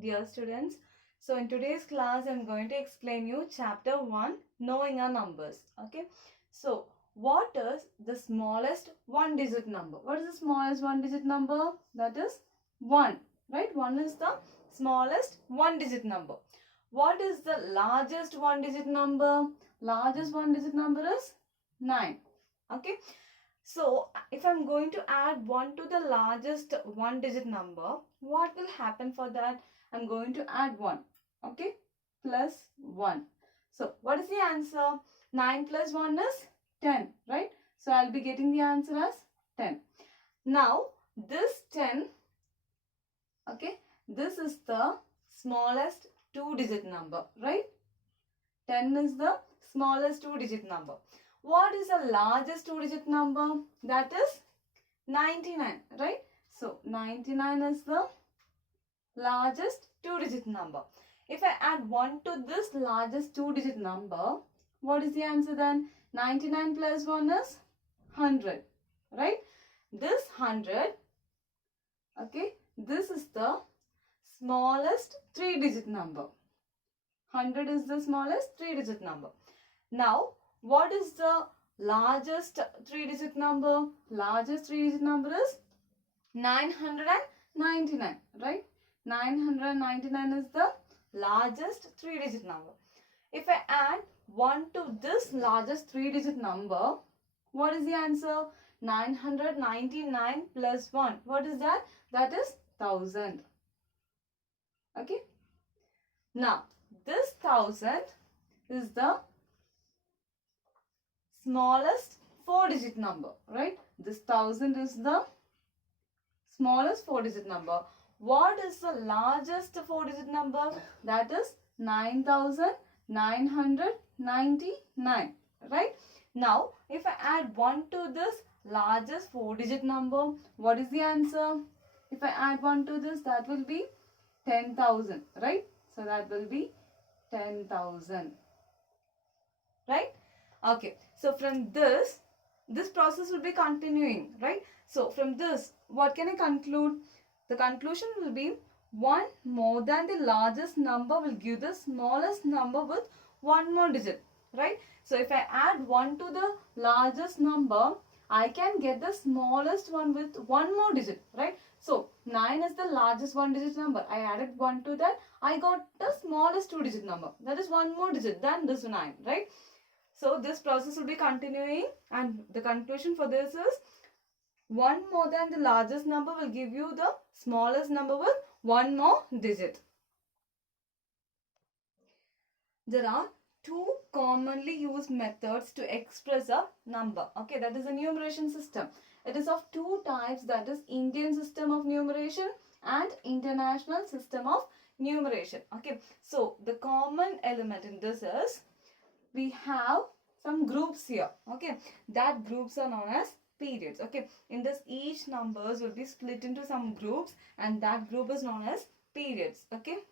dear students. So in today's class, I'm going to explain you chapter 1, knowing our numbers. Okay. So what is the smallest one digit number? What is the smallest one digit number? That is 1, right? 1 is the smallest one digit number. What is the largest one digit number? Largest one digit number is 9. Okay. So if I'm going to add 1 to the largest one digit number, what will happen for that? I'm going to add 1. Okay. Plus 1. So what is the answer? 9 plus 1 is 10. Right. So I'll be getting the answer as 10. Now this 10. Okay. This is the smallest two digit number. Right. 10 is the smallest two digit number. What is the largest two digit number? That is 99, right? So 99 is the largest two digit number. If I add 1 to this largest two digit number, what is the answer then? 99 plus 1 is 100, right? This 100, okay, this is the smallest three digit number. 100 is the smallest three digit number. Now, what is the largest three digit number? Largest three digit number is 999, right? 999 is the largest three digit number. If I add 1 to this largest three digit number, what is the answer? 999 plus 1. What is that? That is 1000. Okay. Now, this 1000 is the smallest four digit number, right? This 1000 is the smallest four digit number. What is the largest four digit number? That is 9999, right? Now, if I add 1 to this largest four digit number, what is the answer? If I add 1 to this, that will be 10,000, right? So that will be 10,000, right? Okay, so from this process will be continuing, right? So from this, what can I conclude? The conclusion will be 1 more than the largest number will give the smallest number with one more digit, right? So if I add 1 to the largest number, I can get the smallest one with one more digit, right? So 9 is the largest one digit number. I added 1 to that. I got the smallest two digit number. That is one more digit than this 9, right? So this process will be continuing, and the conclusion for this is 1 more than the largest number will give you the smallest number with one more digit. There are two commonly used methods to express a number. Okay, that is a numeration system. It is of two types, that is Indian system of numeration and international system of numeration. Okay, so the common element in this is we have some groups here. Okay, that groups are known as periods. Okay, in this each numbers will be split into some groups, and that group is known as periods. Okay.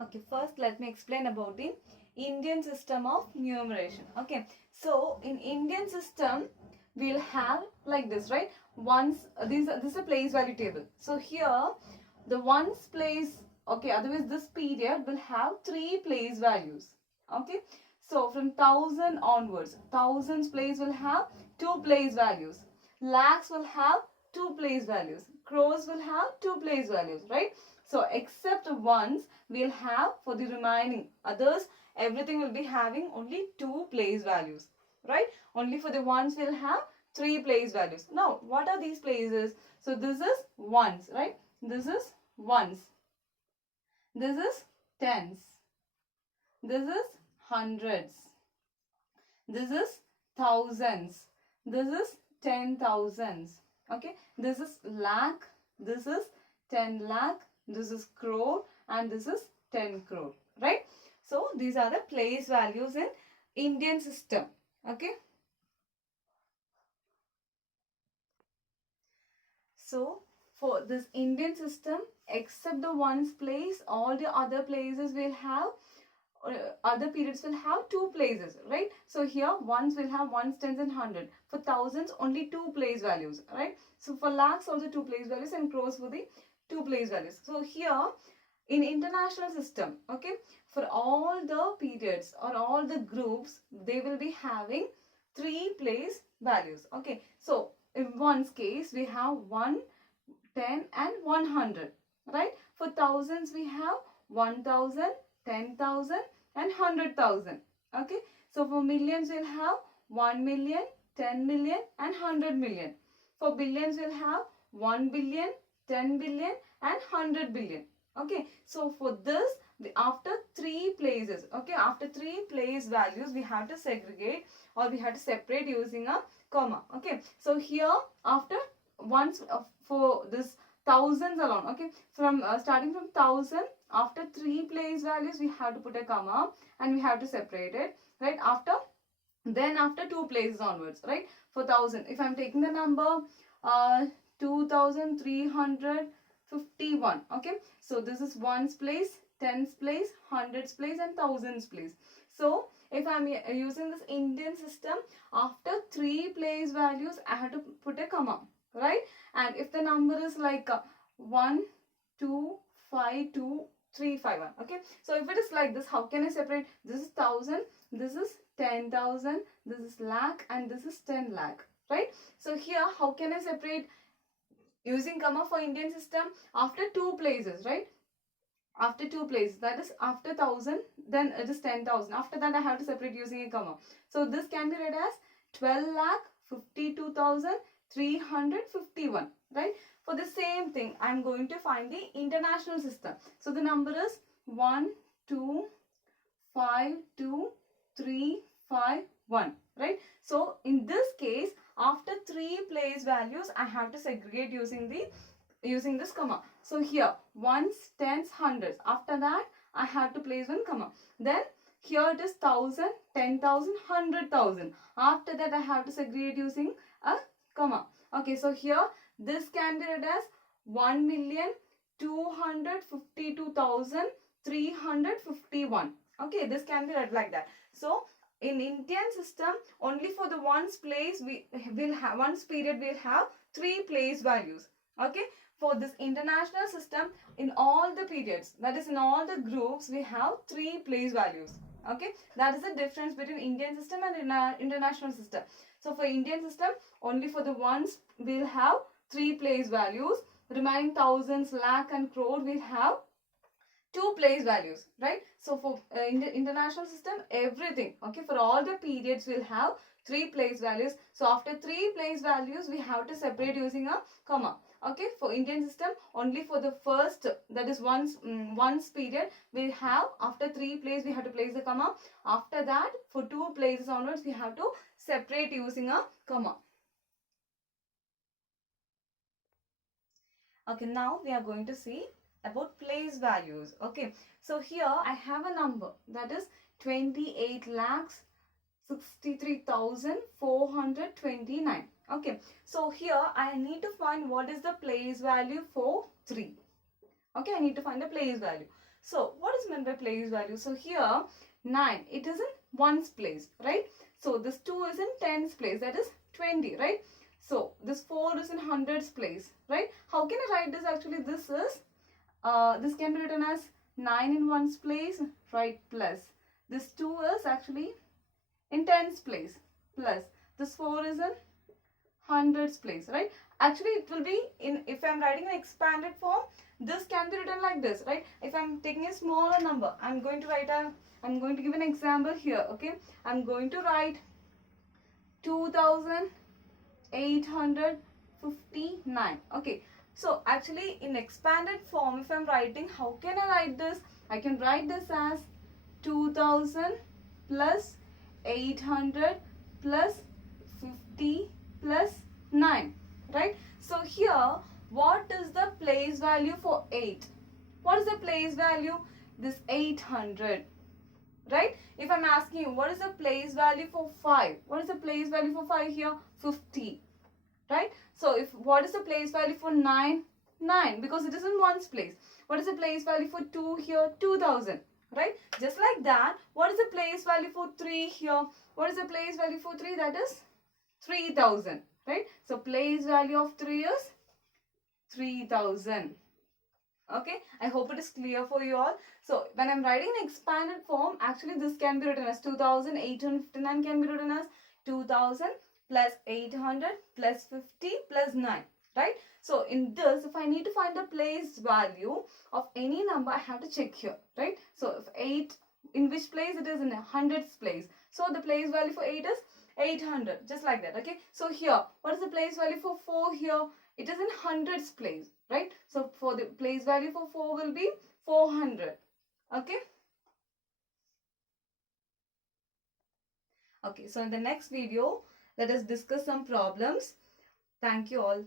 Okay, first let me explain about the Indian system of numeration. Okay, so in Indian system we'll have like this, right? Once this is a place value table. So here the ones place, okay, otherwise this period will have three place values. Okay, so from 1000 onwards, thousands place will have two place values, lakhs will have two place values, crores will have two place values, right? So except ones we'll have for the remaining others, everything will be having only two place values, right? Only for the ones we'll have three place values. Now what are these places? So this is ones, right? This is ones, this is tens, this is hundreds, this is thousands, this is 10,000s. Okay, this is lakh, this is 10 lakh, this is crore, and this is 10 crore, right? So these are the place values in Indian system. Okay, so for this Indian system, except the ones place, all the other places will have other periods will have two places, right? So here ones will have ones, tens and hundred. For thousands, only two place values, right? So for lakhs also two place values, and crores for the two place values. So here in international system, okay, for all the periods or all the groups, they will be having three place values. Okay, so in one's case we have 1, 10 and 100, right? For thousands we have 1000, 10,000 and 100,000. Okay, so for millions we'll have 1 million, 10 million and 100 million. For billions we'll have 1 billion, 10 billion and 100 billion. Okay, so for this, after three places, okay, after three place values, we have to segregate or we have to separate using a comma. Okay, so here after once for this thousands alone, okay, from starting from 1000, after three place values we have to put a comma and we have to separate it, right? After two places onwards, right? For 1000, if I'm taking the number 2351, okay, so this is ones place, tens place, hundreds place and thousands place. So if I'm using this Indian system, after three place values I have to put a comma, right? And if the number is like 1 2 5 2 3 5 1, okay, so if it is like this, how can I separate? This is 1000, this is 10,000, this is lakh and this is 10 lakh, right? So here how can I separate using comma for Indian system? After two places, right? After two places, that is after 1000, then it is 10,000. After that I have to separate using a comma. So this can be read as 12 lakh 52,351, right? For the same thing, I am going to find the international system. So the number is 1 2 5 2 3 5 1, right? So in this case, after three place values, I have to segregate using this comma. So here ones, tens, hundreds. After that, I have to place one comma. Then here it is 1000, 10,000, 100,000. After that, I have to segregate using a comma. Okay, so here this can be read as 1,252,351. Okay, this can be read like that. So in Indian system, only for the ones place we will have ones period will have three place values. Okay, for this international system, in all the periods, that is in all the groups, we have three place values. Okay, that is the difference between Indian system and international system. So for Indian system, only for the ones we'll have three place values. Remaining thousands, lakh and crore will have two place values, right? So for in the international system, everything, okay, for all the periods we'll have three place values. So after three place values, we have to separate using a comma. Okay, for Indian system, only for the first, that is once period, we have after three place we have to place the comma. After that, for two places onwards, we have to separate using a comma. Okay, now we are going to see about place values. Okay, so here I have a number, that is 28 lakhs 63,429. Okay, so here I need to find what is the place value for 3. Okay, I need to find the place value. So what is meant by place value? So here 9, it is in ones place, right? So this 2 is in tens place, that is 20, right? So this 4 is in hundreds place, right? How can I write this? Actually, this can be written as 9 in ones place, right? Plus this 2 is actually in tens place, plus this 4 is in hundreds place, right? Actually, it will be in, if I'm writing an expanded form, this can be written like this, right? If I'm taking a smaller number, I'm going to give an example here. Okay, I'm going to write 2,859. Okay, so actually in expanded form, if I'm writing, how can I write this? I can write this as 2,000 plus 800 plus 50 plus 9, right? So here, what is the place value for 8? What is the place value? This 800, right? If I'm asking you, what is the place value for 5? What is the place value for 5 here? 50, right? So if what is the place value for 9? 9, because it is in ones place. What is the place value for 2 here? 2,000, right? Just like that, what is the place value for 3 here? What is the place value for 3? That is 3000, right? So place value of 3 is 3000. Okay, I hope it is clear for you all. So when I'm writing in expanded form, actually this can be written as 2859 can be written as 2000 plus 800 plus 50 plus 9, right? So in this, if I need to find the place value of any number, I have to check here, right? So if 8, in which place it is? In a hundreds place. So the place value for 8 is 800, just like that. Okay, so here, what is the place value for 4 here? It is in hundreds place, right? So for the place value for 4 will be 400. Okay. Okay, so in the next video, let us discuss some problems. Thank you all.